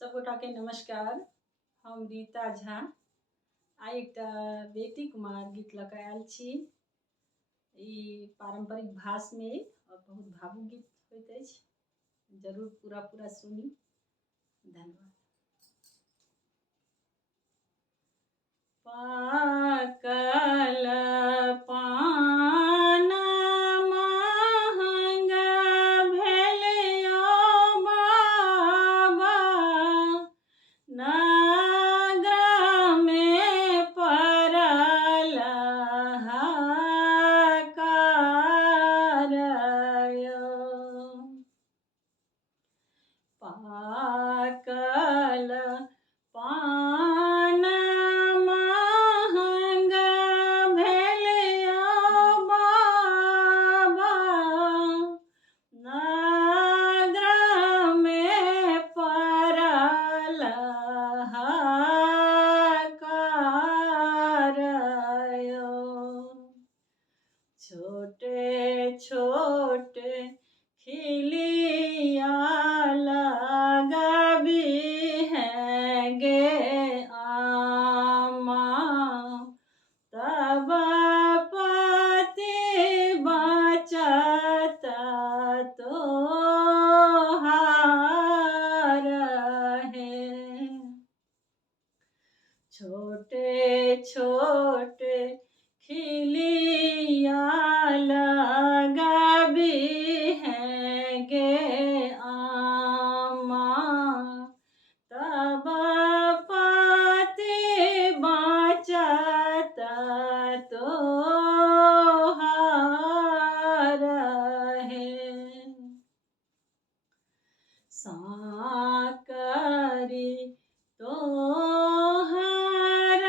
सब गोटा के नमस्कार। हम रीता झा आइ एकटा बेटी कुमार गीत लऽ कऽ आयल छी। ई पारंपरिक भाष में और बहुत भावुक गीत होइत अछि। जरूर पूरा सुनी। धन्यवाद। पाकल पान महंग भेलयो बाबा, नगर में पड़ल हाहाकार यो। पाकल पान महंग भेलयो बाबा, नगर में पड़ल हाहाकार यो। छोटे छोटे खिलिया लगाबी हैं गे आमा, तब पति बचत तोहार है। छोटे छोटे खिलिया लगाबी हैं गे आमा, तब पति बचत तोहार है। साकरी तोहर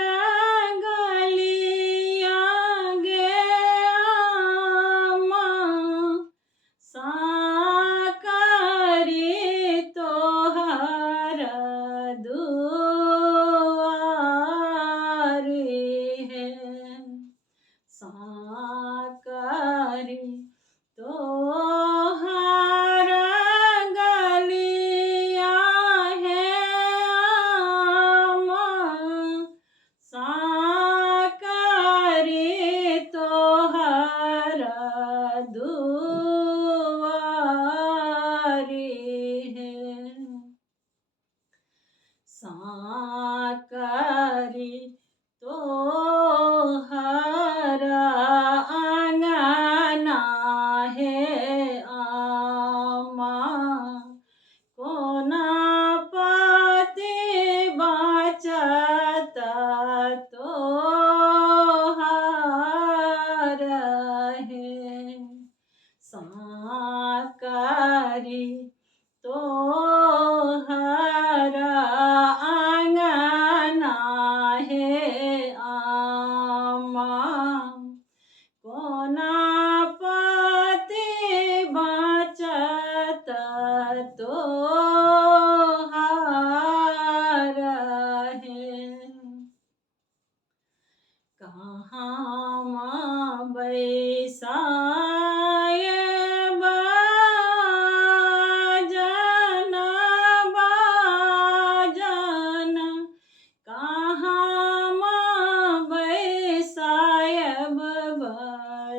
गलिया गे आमा, साकरी तोहर दुआरी है। साकरी तोहर गलिया है आमा, साकरी तोहर दुआरी है। साकरी तोहर आंगना है आमा, कोना पति बचत तोहार है। साकरी तोहर आंगना है आमा, कोना पति बचत तोहार है। कहाँ बैसायब बाजन बाजन, कहाँ बैसायब बरियात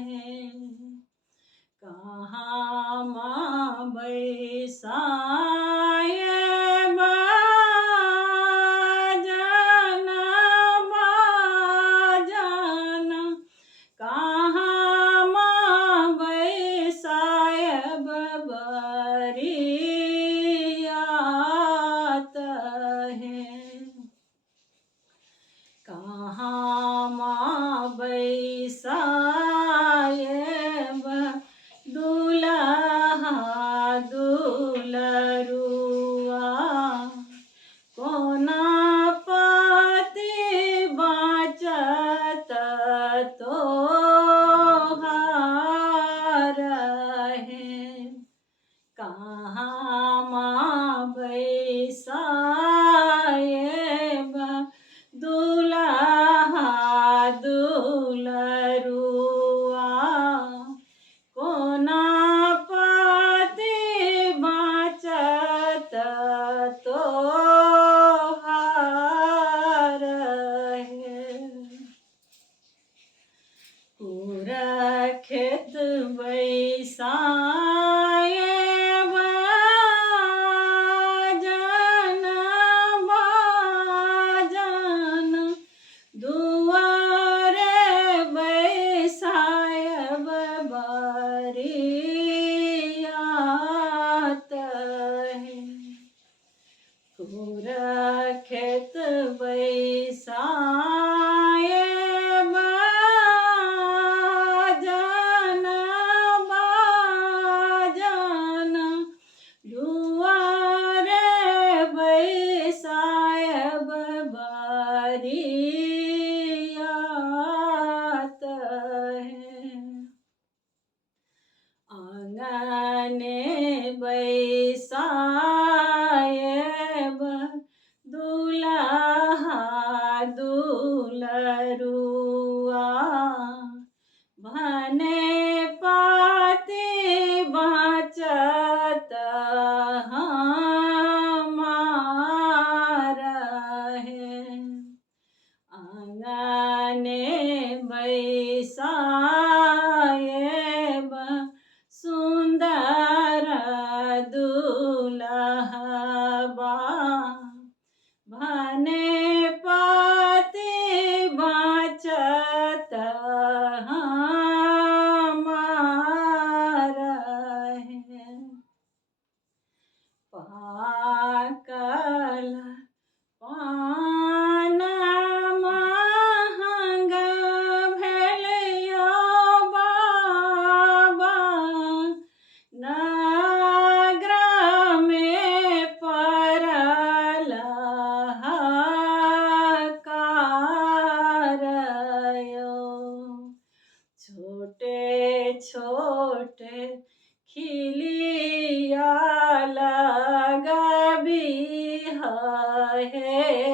है। कहाँ बैसायब बाजन बाजन, कहाँ बैसायब बरियात है। कहाँ बैसायब दुल्हा दुल्हन खेत बैसाए बाजन बाजन दुआरे बैसायब बरियात है पूरा खेत बैसाए बाजन बाजन दुआरे बैसायब बरियात है आंगने बैसायब दुल्हा दुलरुआ भने पाती बाँचत हमार है आंगने बैसायब सुंदर दुल्हबा भने पति बाँचत हमार है पाकल पान महंग भेल यौ बाबा नगर में पड़ल हाहाकार यौ छोटे छोटे खिलिया लगबी है